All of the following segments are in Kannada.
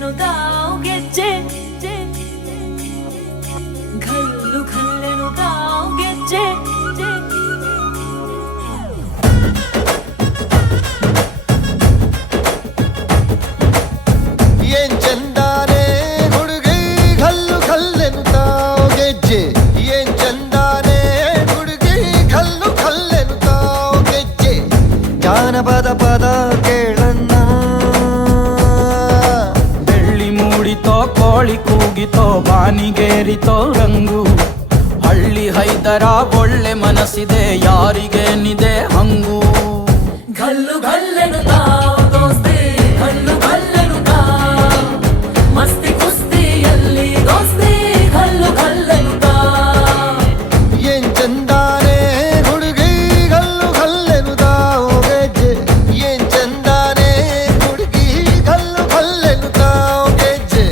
ಘಲ್ಲೆನು ತಾವು ಗೆಜ್ಜೆ ಘಲ್ಲು ಘಲ್ಲೆನು ತಾವು ಗೆಜ್ಜೆ ಏನ್ ಚಂದಾನೆ ಹುಡುಗಿ ಘಲ್ಲು ಘಲ್ಲೆನು ತಾವು ಗೆಜ್ಜೆ ಏನ್ ಚಂದಾನೆ ಹುಡುಗಿ ಘಲ್ಲು ಘಲ್ಲೆನು ತಾವು ಗೆಜ್ಜೆ ಜಾನಪದ ಪದ ಕೇಳನ್ನ ಬೆಳ್ಳಿ ಮೂಡಿತೋ ಕೋಳಿ ಕೂಗಿತೋ ಬಾನಿಗೇರಿತೋ ರಂಗು ಹಳ್ಳಿ ಹೈದರ ಒಳ್ಳೆ ಮನಸ್ಸಿದೆ ಯಾರಿಗೇನಿದೆ ಹಂಗು ಘಲ್ಲು ಘಲ್ಲೆನು ತಾವು ದೋಸ್ತಿ ಘಲ್ಲು ಘಲ್ಲೆನು ತಾವು ಮಸ್ತಿ ಕುಸ್ತಿಯಲ್ಲಿ ದೋಸ್ತಿ ಘಲ್ಲು ಘಲ್ಲೆನು ತಾವು ಏನ್ ಚಂದಾನೆ ಹುಡುಗಿ ಘಲ್ಲು ಘಲ್ಲೆನು ತಾವು ಗೆಜ್ಜೆ ಏನ್ ಚಂದಾನೆ ಹುಡುಗಿ ಘಲ್ಲು ಘಲ್ಲೆನು ತಾವು ಗೆಜ್ಜೆ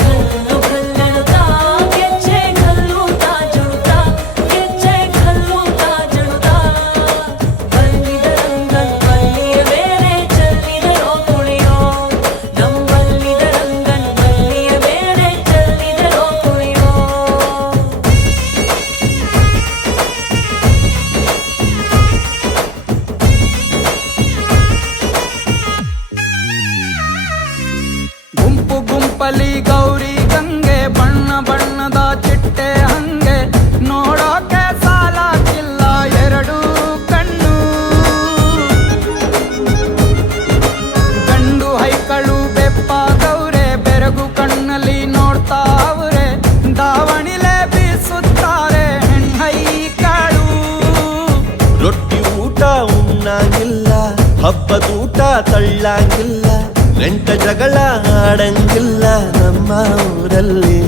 ಘಲ್ಲು ಘಲ್ಲೆನು ತಾವು ಗೆಜ್ಜೆ ಘಲ್ಲು ತಾ ಜುಳುತಾ ಗೆಜ್ಜೆ ಘಲ್ಲು ತಾ ಜುಳುತಾ ಬಲ್ಲಿದ ರಂಗನ್ ಬಲ್ಲಿಯ ಬೇರೆ ಚೆಲ್ಲಿದರೋ ಕುಣಿಯೋ ನಮ್ಮಲ್ಲಿದ ರಂಗನ್ ಬಲ್ಲಿಯ ಬೇರೆ ಚೆಲ್ಲಿದರೋ ಕುಣಿಯೋ ಗುಂಪು ಗುಂಪಲಿ ಗೌರಿ ಗಂಗೆ ಬಣ್ಣ ಬಣ್ಣದ ಚಿಟ್ಟೆ ಹಂಗೆ ನೋಡೋಕೆ ಸಾಲಾಗಿಲ್ಲ ಎರಡು ಕಣ್ಣು ಗಂಡು ಹೈಕಳು ಬೆಪ್ಪಾಗವ್ರೆ ಬೆರಗು ಕಣ್ಣಲ್ಲಿ ನೋಡ್ತಾವ್ರೆ ದಾವಣಿಲೆ ಬೀಸುತ್ತಾರೆ ಹೆಣ್ಣೈಕಳು ರೊಟ್ಟಿ ಊಟ ಉಣ್ಣಂಗಿಲ್ಲ ಹಬ್ಬದೂಟ ತಳ್ಳಂಗಿಲ್ಲ ನೆಂಟ ಜಗಳ ಆಡಂಗಿಲ್ಲ ನಮ್ಮ ಊರಲ್ಲಿ